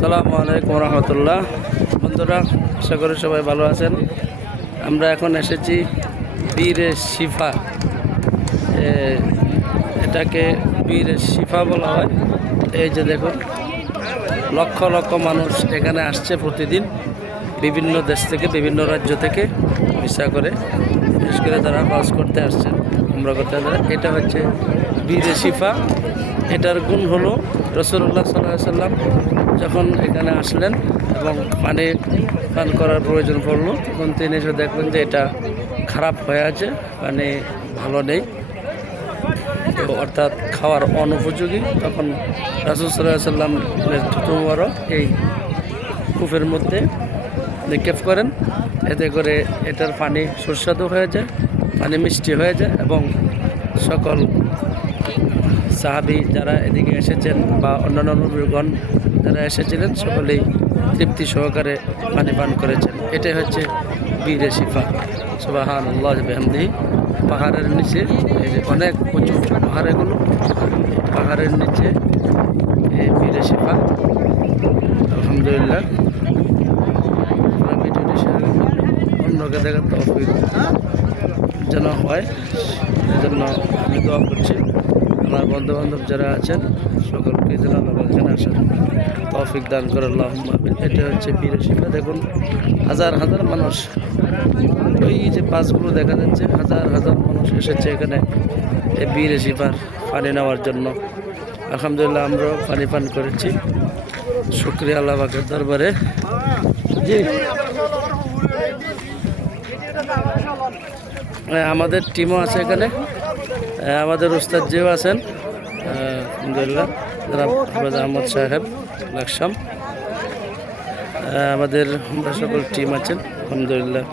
আসসালামু আলাইকুম রহমতুল্লাহ। বন্ধুরা, আশা করি সবাই ভালো আছেন। আমরা এখন এসেছি বীরে শিফা, এটাকে বীরে শিফা বলা হয়। এই যে দেখুন, লক্ষ লক্ষ মানুষ এখানে আসছে প্রতিদিন, বিভিন্ন দেশ থেকে, বিভিন্ন রাজ্য থেকে ভিসা করে, বিশেষ করে তারা হজ করতে আসছেন, উমরা করতে আসছেন। এটা হচ্ছে বীরে শিফা। এটার গুণ হলো রাসূলুল্লাহ সাল্লাল্লাহু আলাইহি সাল্লাম যখন এখানে আসলেন এবং পানি পান করার প্রয়োজন পড়লো, তখন তিনি এসে দেখলেন যে এটা খারাপ হয়ে আছে, পানি ভালো নেই, তো অর্থাৎ খাওয়ার অনুপযোগী। তখন রাসূল সাল্লাল্লাহু আলাইহি সাল্লাম থুতু মুবারক এই কূপের মধ্যে নিক্ষেপ করেন। এতে করে এটার পানি সুস্বাদু হয়ে যায়, পানি মিষ্টি হয়ে যায় এবং সকল সাহাবী যারা এদিকে এসেছেন বা অন্যান্য নবীগণ যারা এসেছিলেন সকলেই তৃপ্তি সহকারে পানি পান করেছেন। এটাই হচ্ছে বীরে শিফা। সুবহানাল্লাহ বিহামদিহি। পাহাড়ের নিচে, এই যে অনেক উঁচু পাহাড়, এগুলো পাহাড়ের নিচে এই বীরে শিফা। আলহামদুলিল্লাহ, ভিডিওটি শেয়ার অন্যকে দেখার তৌফিক যেন হয়, এজন্য আমি দোয়া করছি। আমার বন্ধু বান্ধব যারা আছেন সকলকে যেন আল্লাহ এখানে আসার তৌফিক দান করে, আল্লাহুম্মা আমিন। এটা হচ্ছে বীরে শিফা। দেখুন, হাজার হাজার মানুষ, ওই যে বাসগুলো দেখা যাচ্ছে, হাজার হাজার মানুষ এসেছে এখানে এই বীরে শিফার পানি নেওয়ার জন্য। আলহামদুলিল্লাহ, আমরাও পানি পান করেছি। শুকরিয়া আল্লাহ পাকের দরবারে। জি, আমাদের টিমও আছে এখানে, আমাদের উস্তাদ জিও আছেন, আলহামদুলিল্লাহ, জনাব হাফেজ আহমদ সাহেব লাকসাম, আমাদের আমরা সকল টিম আছেন, আলহামদুলিল্লাহ।